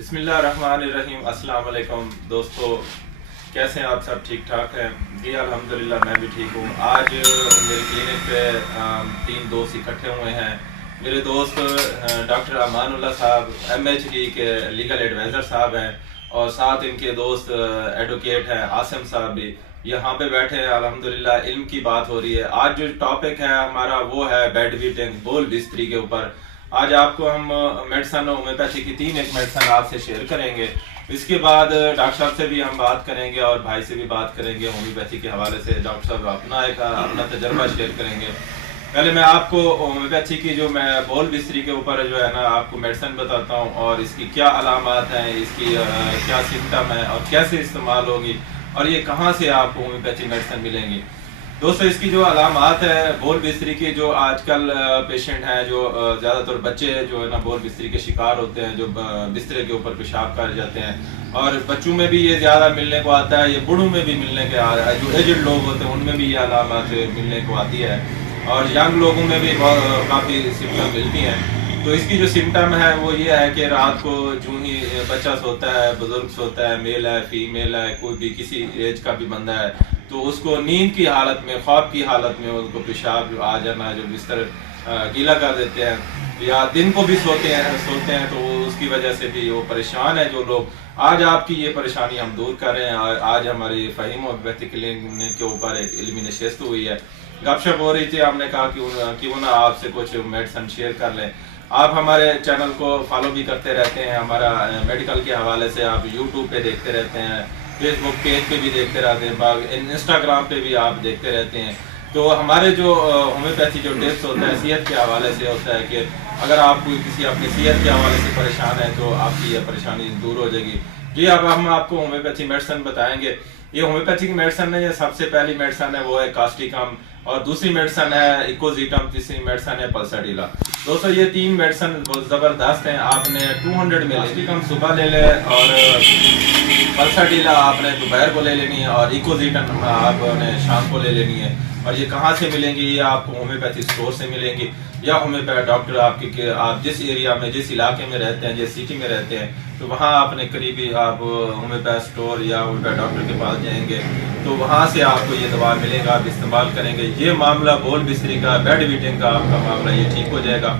बिस्मिल्लाहिर्रहमानिर्रहीम। अस्सलाम वालेकुम दोस्तों, कैसे हैं आप सब? ठीक ठाक हैं जी? अल्हम्दुलिल्लाह मैं भी ठीक हूँ। आज मेरे क्लिनिक पे 3 दोस्त इकट्ठे हुए हैं। मेरे दोस्त डॉक्टर अमानुल्लाह साहब MHD के लीगल एडवाइज़र साहब हैं और साथ इनके दोस्त एडवोकेट हैं आसिम साहब भी यहाँ पे बैठे हैं। अल्हम्दुलिल्लाह इल्म की बात हो रही है। आज जो टॉपिक है हमारा वो है बेड बीटिंग, बोल बिस्तरी के ऊपर। आज आपको हम मेडिसन होम्योपैथी की 3 एक मेडिसन आपसे शेयर करेंगे। इसके बाद डॉक्टर साहब से भी हम बात करेंगे और भाई से भी बात करेंगे होम्योपैथी के हवाले से। डॉक्टर साहब अपना तजर्बा शेयर करेंगे। पहले मैं आपको होम्योपैथी की जो मैं बोल बिस्तरी के ऊपर जो है ना आपको मेडिसिन बताता हूँ और इसकी क्या अलामात हैं, इसकी क्या सिम्टम है और कैसे इस्तेमाल होगी और ये कहाँ से आपको होम्योपैथी मेडिसिन मिलेंगी। दोस्तों इसकी जो अलामात है बोल बिस्तरी की, जो आजकल पेशेंट हैं, जो ज़्यादातर बच्चे जो है ना बोल बिस्तरी के शिकार होते हैं, जो बिस्तरे के ऊपर पेशाब कर जाते हैं और बच्चों में भी ये ज़्यादा मिलने को आता है, ये बूढ़ों में भी मिलने के आ रहा है। जो एजड लोग होते हैं उनमें भी ये अलामात मिलने को आती है और यंग लोगों में भी काफ़ी सिम्टम मिलती हैं। तो इसकी जो सिम्टम है वो ये है कि रात को जो ही बच्चा सोता है, बुजुर्ग सोता है, मेल है फीमेल है, कोई भी किसी एज का भी बंदा है, तो उसको नींद की हालत में, ख्वाब की हालत में उनको पेशाब आ जाना, जो बिस्तर गीला कर देते हैं या दिन को भी सोते हैं तो उसकी वजह से भी वो परेशान है जो लोग। आज आपकी ये परेशानी हम दूर कर रहे हैं। आज हमारी फ़हीम होम्योपैथी क्लिनिक के ऊपर एक इल्मी नशिस्त हुई है, गपशप हो रही थी। हमने कहा क्यों ना आपसे कुछ मेडिसिन शेयर कर लें। आप हमारे चैनल को फॉलो भी करते रहते हैं, हमारा मेडिकल के हवाले से आप यूट्यूब पे देखते रहते हैं, फेसबुक पेज पे भी देखते रहते हैं, इंस्टाग्राम पे भी आप देखते रहते हैं। तो हमारे जो होम्योपैथी जो टिप्स होता है सेहत के हवाले से होता है कि अगर आप कोई किसी अपनी सेहत के हवाले से परेशान है तो आपकी ये परेशानी दूर हो जाएगी। जी अब हम आपको होम्योपैथी मेडिसिन बताएंगे। ये होम्योपैथिक मेडिसिन है, ये सबसे पहली मेडिसिन है वो है कास्टिकम और दूसरी मेडिसिन है इकोजिटम, तीसरी मेडिसिन है पल्साडीला। दोस्तों ये 3 मेडिसिन बहुत ज़बरदस्त हैं। आपने 200 मिली कास्टिकम सुबह ले लें और पल्साडीला आपने दोपहर को ले लेनी है और इकोजिटम आपने शाम को ले लेनी है। और ये कहाँ से मिलेंगी? ये आपको होम्योपैथी स्टोर से मिलेंगी या होम्योपैथ डॉक्टर आपके आप जिस एरिया में, जिस इलाके में रहते हैं, जिस सिटी में रहते हैं, तो वहाँ आपने करीबी आप होम्योपैथ स्टोर या होम्योपैथ डॉक्टर के पास जाएंगे तो वहाँ से आपको ये दवा मिलेगा, आप इस्तेमाल करेंगे। ये मामला बोल बिस्तरी का, बेड बीटिंग का आपका मामला ये ठीक हो जाएगा।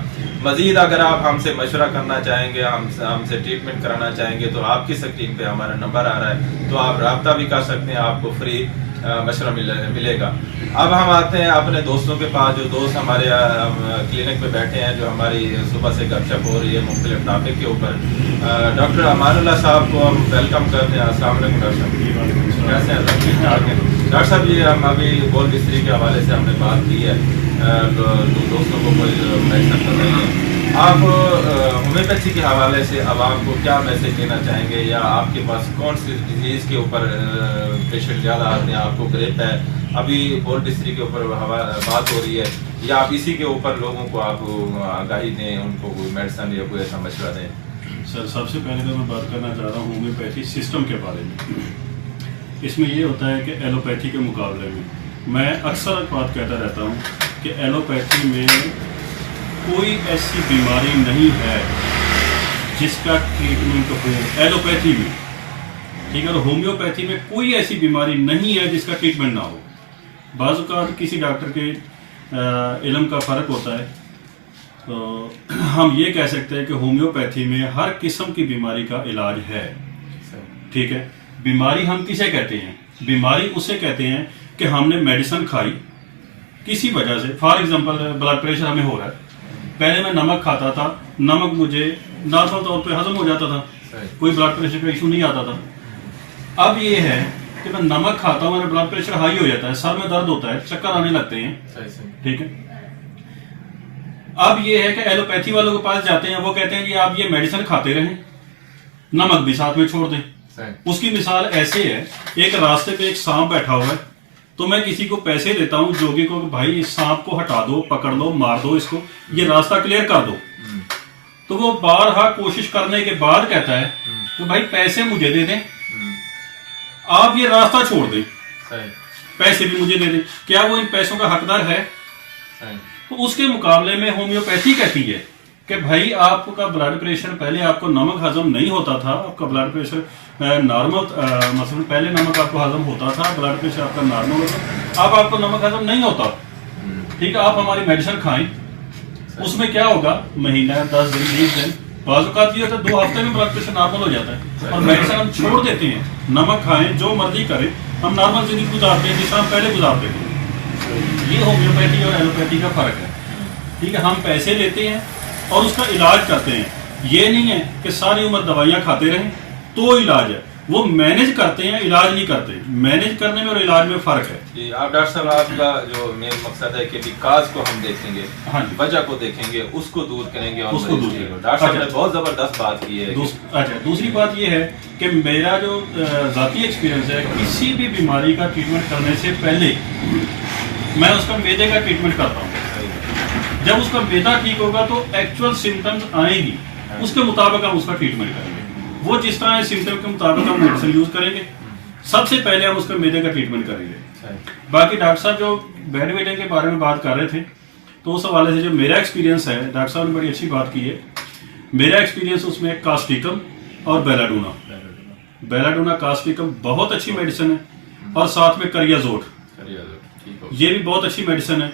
मजीद अगर आप हमसे मशवरा करना चाहेंगे, हमसे ट्रीटमेंट कराना चाहेंगे तो आपकी स्क्रीन पे हमारा नंबर आ रहा है, तो आप रब्ता भी कर सकते हैं, आपको फ्री मशवरा मिलेगा। अब हम आते हैं अपने दोस्तों के पास, जो दोस्त हमारे क्लिनिक पे बैठे हैं, जो हमारी सुबह से गपशप हो रही है मुख्तलिफ टॉपिक के ऊपर। डॉक्टर अमानुल्लाह साहब को हम वेलकम करते हैं। अस्सलाम वालेकुम डॉक्टर साहब, कैसे हैं? ठीक ठाक हैं डॉक्टर साहब? ये हम अभी बोल बिस्तरी के हवाले से हमने बात की है, दोस्तों को कोई मेडिसिन कर रही है। आप होम्योपैथी के हवाले से अब आपको क्या मैसेज देना चाहेंगे, या आपके पास कौन सी डिजीज़ के ऊपर पेशेंट ज़्यादा आते हैं? आपको ग्रेप है, अभी बोल बिस्तरी के ऊपर बात हो रही है, या आप इसी के ऊपर लोगों को आप आगाही दें, उनको कोई मेडिसिन या कोई ऐसा मशवरा दें? सर सबसे पहले तो मैं बात करना चाह रहा हूँ होम्योपैथी सिस्टम के बारे में। इसमें ये होता है कि एलोपैथी के मुकाबले में, मैं अक्सर बात कहता रहता हूँ कि एलोपैथी में कोई ऐसी बीमारी नहीं है जिसका ट्रीटमेंट हो एलोपैथी में, ठीक है। और होम्योपैथी में कोई ऐसी बीमारी नहीं है जिसका ट्रीटमेंट ना हो। बाज़ औक़ात किसी डॉक्टर के इल्म का फ़र्क होता है, तो हम ये कह सकते हैं कि होम्योपैथी में हर किस्म की बीमारी का इलाज है, ठीक है। बीमारी हम किसे कहते हैं? बीमारी उसे कहते हैं कि हमने मेडिसिन खाई किसी वजह से, फॉर एग्जांपल ब्लड प्रेशर हमें हो रहा है, पहले मैं नमक खाता था, नमक मुझे नॉर्मल तौर पे हजम हो जाता था, कोई ब्लड प्रेशर का इशू नहीं आता था। अब ये है कि मैं नमक खाता हूँ, मेरा ब्लड प्रेशर हाई हो जाता है, सर में दर्द होता है, चक्कर आने लगते हैं, ठीक है। अब ये है कि एलोपैथी वालों के पास जाते हैं, वो कहते हैं जी आप ये मेडिसिन खाते रहें, नमक भी साथ में छोड़ दें। उसकी मिसाल ऐसे है, एक रास्ते पे एक सांप बैठा हुआ है, तो मैं किसी को पैसे देता हूँ जोगी को, भाई इस सांप को हटा दो, पकड़ लो, मार दो इसको, ये रास्ता क्लियर कर दो। तो वो बारहा कोशिश करने के बाद कहता है तो भाई पैसे मुझे दे दें, आप ये रास्ता छोड़ दें, पैसे भी मुझे दे दें। क्या वो इन पैसों का हकदार है? तो उसके मुकाबले में होम्योपैथी कहती है कि भाई आपका ब्लड प्रेशर, पहले आपको नमक हजम नहीं होता था, आपका ब्लड प्रेशर नॉर्मल, मसलन पहले नमक आपको हजम होता था, ब्लड प्रेशर आपका नॉर्मल होता, अब आपको नमक हजम नहीं होता, ठीक है, आप हमारी मेडिसिन खाएं, उसमें क्या होगा, महीना 10 दिन 20 दिन, बाज़ ये होता है 2 हफ्ते में ब्लड प्रेशर नॉर्मल हो जाता है, और मेडिसिन हम छोड़ देते हैं, नमक खाएं, जो मर्जी करें, हम नॉर्मल जिंदगी गुजारते हैं जिस हम पहले गुजारते थे। ये होम्योपैथी और एलोपैथी का फर्क है, ठीक है। हम पैसे लेते हैं और उसका इलाज करते हैं, ये नहीं है कि सारी उम्र दवाइयाँ खाते रहें तो इलाज है, वो मैनेज करते हैं, इलाज नहीं करते। मैनेज करने में और इलाज में फर्क है जी। आप डॉक्टर साहब, आपका जो मेन मकसद है कि विकास को हम देखेंगे, हाँ, वजह को देखेंगे, उसको दूर करेंगे, और उसको दूर करेंगे। डॉक्टर साहब ने बहुत जबरदस्त बात की है। अच्छा, दूसरी बात ये है कि मेरा जो ज़ाती एक्सपीरियंस है, किसी भी बीमारी का ट्रीटमेंट करने से पहले मैं उसका मैदे का ट्रीटमेंट करता हूँ। जब उसका मैदा ठीक होगा तो एक्चुअल सिम्टम्स आएंगी, उसके मुताबिक हम उसका ट्रीटमेंट करेंगे। वो जिस तरह है सिम्टम के मुताबिक हम मेडिसिन यूज करेंगे, सबसे पहले हम उसका मैदे का ट्रीटमेंट करेंगे। बाकी डॉक्टर साहब जो बेड वेटिंग के बारे में बात कर रहे थे, तो उस हवाले से जो मेरा एक्सपीरियंस है, डॉक्टर साहब ने बड़ी अच्छी बात की है। मेरा एक्सपीरियंस उसमें कास्टिकम और बेलाडोना कास्टिकम बहुत अच्छी मेडिसिन है, और साथ में करियाजोट, ये भी बहुत अच्छी मेडिसिन है,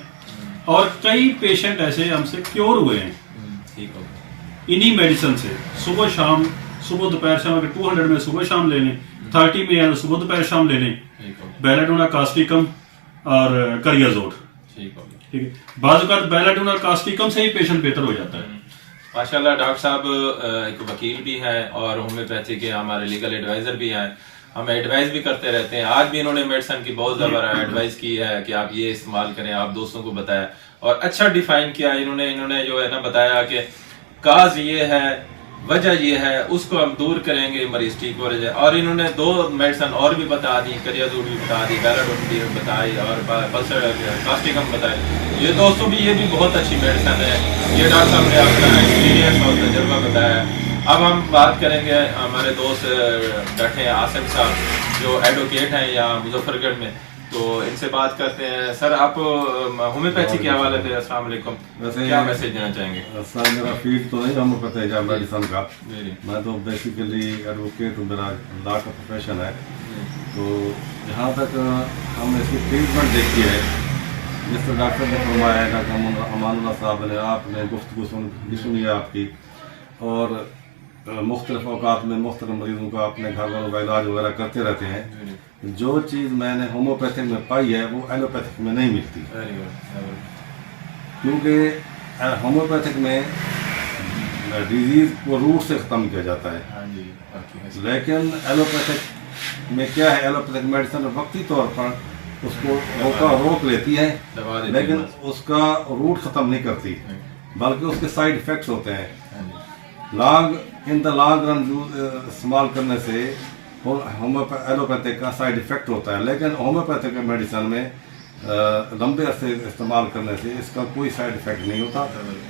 और कई पेशेंट ऐसे हमसे क्योर हुए हैं इन्हीं मेडिसिन से। सुबह शाम, सुबह दोपहर शाम, अगर 200 में सुबह शाम ले लें, 30 में है तो सुबह दोपहर शाम ले लें, बेलाडोना कास्टिकम और करियाजोट, ठीक है। बाज़ बेलाडोना कास्टिकम से ही पेशेंट बेहतर हो जाता है। माशाल्लाह। डॉक्टर साहब एक वकील भी हैं और होम्योपैथी के हमारे लीगल एडवाइजर भी हैं, हमें एडवाइस भी करते रहते हैं। आज भी इन्होंने मेडिसिन की बहुत ज़्यादा एडवाइस की है कि आप ये इस्तेमाल करें, आप दोस्तों को बताया, और अच्छा डिफाइन किया इन्होंने जो है ना बताया कि काज ये है, वजह ये है, उसको हम दूर करेंगे, मरीज ठीक हो जाए। और इन्होंने 2 मेडिसिन और भी बता दी, करियाजोट भी बता दी, बेलाडोन भी बताई, और कास्टिकम बताई। ये दोस्तों भी, ये भी बहुत अच्छी मेडिसिन है। ये डॉक्टर साहब ने अपना एक्सपीरियंस और तजुर्बा बताया। अब हम बात करेंगे, हमारे दोस्त बैठे हैं आसिम साहब जो एडवोकेट हैं यहाँ मुजफ्फरगढ़ में, तो इनसे बात करते हैं। सर, आप होम्योपैथी के हवाले से अस्सलाम वालेकुम क्या मैसेज देना चाहेंगे? सर, मेरा फील्ड तो नहीं होम्योपैथी का मेडिसिन का, मैं तो बेसिकली एडवोकेट हूँ, मेरा लॉ का प्रोफेशन है। तो जहाँ तक हम इसकी ट्रीटमेंट देखी है, जिस तरह डॉक्टर ने फरमाया है, डॉक्टर अमानुल्लाह साहब ने, आपने गुफ्तगू सुनी है आपकी, और मुख्तलिफ औकात में मुख्तलिफ मरीजों का अपने घर वालों का इलाज वगैरह करते रहते हैं। जो चीज़ मैंने होम्योपैथिक में पाई है वो एलोपैथिक में नहीं मिलती, क्योंकि होम्योपैथिक में डिजीज़ को रूट से ख़त्म किया जाता है, लेकिन एलोपैथिक में क्या है, एलोपैथिक मेडिसिन वक्ती तौर पर उसको रोक लेती है, लेकिन उसका रूट ख़त्म नहीं करती, बल्कि उसके साइड इफ़ेक्ट्स होते हैं। इन द लॉन्ग रन इस्तेमाल करने से एलोपैथिक का साइड इफ़ेक्ट होता है, लेकिन होम्योपैथिक मेडिसिन में लंबे अरसे इस्तेमाल करने से इसका कोई साइड इफ़ेक्ट नहीं होता,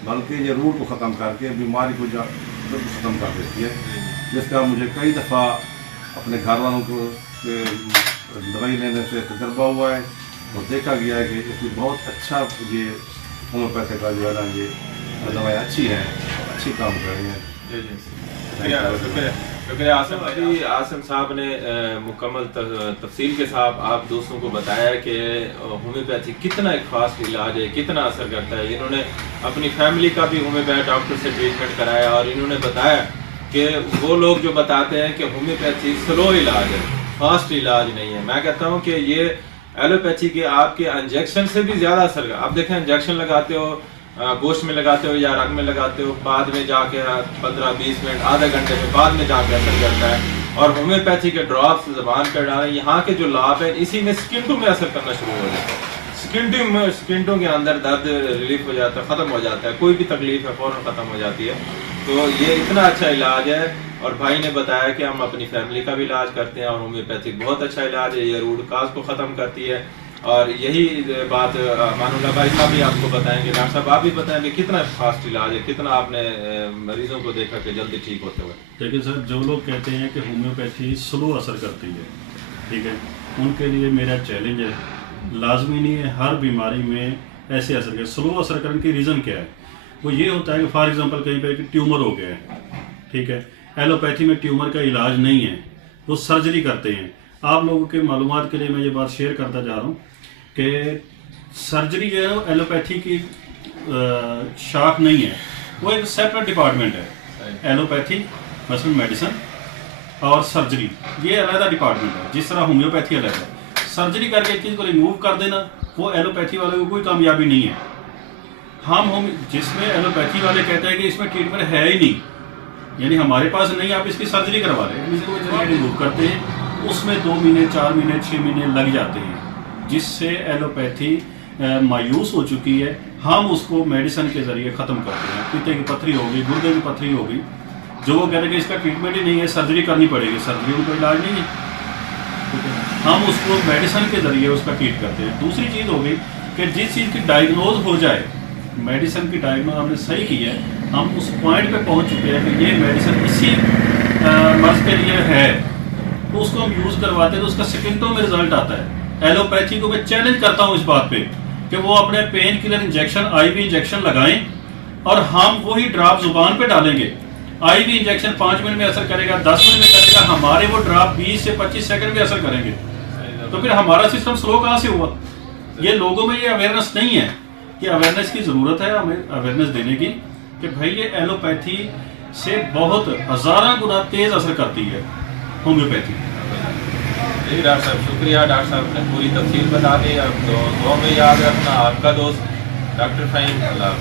बल्कि ये रूट को ख़त्म करके बीमारी को ख़त्म कर देती है, जिसका मुझे कई दफ़ा अपने घर वालों को दवाई लेने से तजर्बा हुआ है, और देखा गया है कि इसकी बहुत अच्छा ये होम्योपैथिक का जो है ना, ये दवाएँ अच्छी हैं, अच्छी काम कर रही हैं। शुक्रिया आसिम भाई। आसिम साहब ने मुकम्मल तफसील के साथ आप दोस्तों को बताया कि होम्योपैथी कितना एक खास इलाज है, कितना असर करता है। इन्होंने अपनी फैमिली का भी होम्योपैथ डॉक्टर से ट्रीटमेंट कराया, और इन्होंने बताया कि वो लोग जो बताते हैं कि होम्योपैथी स्लो इलाज है, फास्ट इलाज नहीं है। मैं कहता हूँ कि ये एलोपैथी के आपके इंजेक्शन से भी ज़्यादा असर है। आप देखें, इंजेक्शन लगाते हो, गोश्त में लगाते हो या रग में लगाते हो, बाद में जाके 15-20 मिनट, आधे घंटे में बाद में जाके असर करता है। और होम्योपैथी के ड्रॉप्स जबान पर डालें, यहाँ के जो लाभ है इसी में स्किंटों में असर करना शुरू हो जाता है। स्किंटों के अंदर दर्द रिलीफ हो जाता है, ख़त्म हो जाता है, कोई भी तकलीफ है फ़ौरन ख़त्म हो जाती है। तो ये इतना अच्छा इलाज है, और भाई ने बताया कि हम अपनी फैमिली का भी इलाज करते हैं, और होम्योपैथिक बहुत अच्छा इलाज है, ये रूट काज को ख़त्म करती है। और यही बात मानुल्लाह भाई साहब भी आपको बताएंगे। डॉक्टर साहब, आप भी बताएंगे कितना फास्ट इलाज है, कितना आपने मरीजों को देखा कि जल्दी ठीक होते हुए। देखिए सर, जो लोग कहते हैं कि होम्योपैथी स्लो असर करती है, ठीक है, उनके लिए मेरा चैलेंज है, लाजमी नहीं है हर बीमारी में ऐसे असर करे। स्लो असर करने की रीज़न क्या है? वो ये होता है कि फॉर एग्जांपल कहीं पे ट्यूमर हो गया है, ठीक है, एलोपैथी में ट्यूमर का इलाज नहीं है, वो सर्जरी करते हैं। आप लोगों के मालूमात के लिए मैं ये बात शेयर करता जा रहा हूँ कि सर्जरी जो है वो एलोपैथी की शाख नहीं है, वो एक सेपरेट डिपार्टमेंट है। एलोपैथी मसलन मेडिसिन और सर्जरी ये अलग डिपार्टमेंट है, जिस तरह होम्योपैथी अलग है। सर्जरी करके एक चीज़ को रिमूव कर देना वो एलोपैथी वाले को कोई कामयाबी नहीं है। हम जिसमें एलोपैथी वाले कहते हैं कि इसमें ट्रीटमेंट है ही नहीं, यानी हमारे पास नहीं, आप इसकी सर्जरी करवा रहे हैं, इसको रिमूव करते हैं, उसमें 2 महीने 4 महीने 6 महीने लग जाते हैं, जिससे एलोपैथी मायूस हो चुकी है। हम उसको मेडिसिन के ज़रिए ख़त्म करते हैं। पित्ते की पथरी होगी, गुर्दे की पथरी होगी, जो वो कहते हैं कि इसका ट्रीटमेंट ही नहीं है, सर्जरी करनी पड़ेगी, सर्जरी में कोई इलाज नहीं है, ठीक है, हम उसको मेडिसिन के ज़रिए उसका ट्रीट करते हैं। दूसरी चीज़ हो गई कि जिस चीज़ की डायग्नोज हो जाए, मेडिसिन की डायग्नोज हमने सही की है, हम उस पॉइंट पे पहुंच चुके हैं कि ये मेडिसिन इसी मर्ज के लिए है, तो उसको हम यूज़ करवाते हैं तो उसका सेकेंडों में रिजल्ट आता है। एलोपैथी को मैं चैलेंज करता हूँ इस बात पे कि वो अपने pain killer injection, IV injection लगाएं और हम वही ड्रॉप जुबान पे डालेंगे। आईवी इंजेक्शन 5 मिनट में असर करेगा, 10 मिनट में करेगा, हमारे वो ड्रॉप 20 से 25 सेकंड में असर करेंगे। तो फिर हमारा सिस्टम स्लो कहाँ से हुआ? ये लोगों में ये अवेयरनेस नहीं है कि अवेयरनेस की ज़रूरत है, हमें अवेयरनेस देने की कि भाई ये एलोपैथी से बहुत हज़ारों गुना तेज़ असर करती है होम्योपैथी। जी डॉक्टर साहब, शुक्रिया डॉक्टर साहब ने पूरी तफसील बता दी। अब दुआ में याद रखना, आपका दोस्त डॉक्टर फ़हीम। अल्लाह।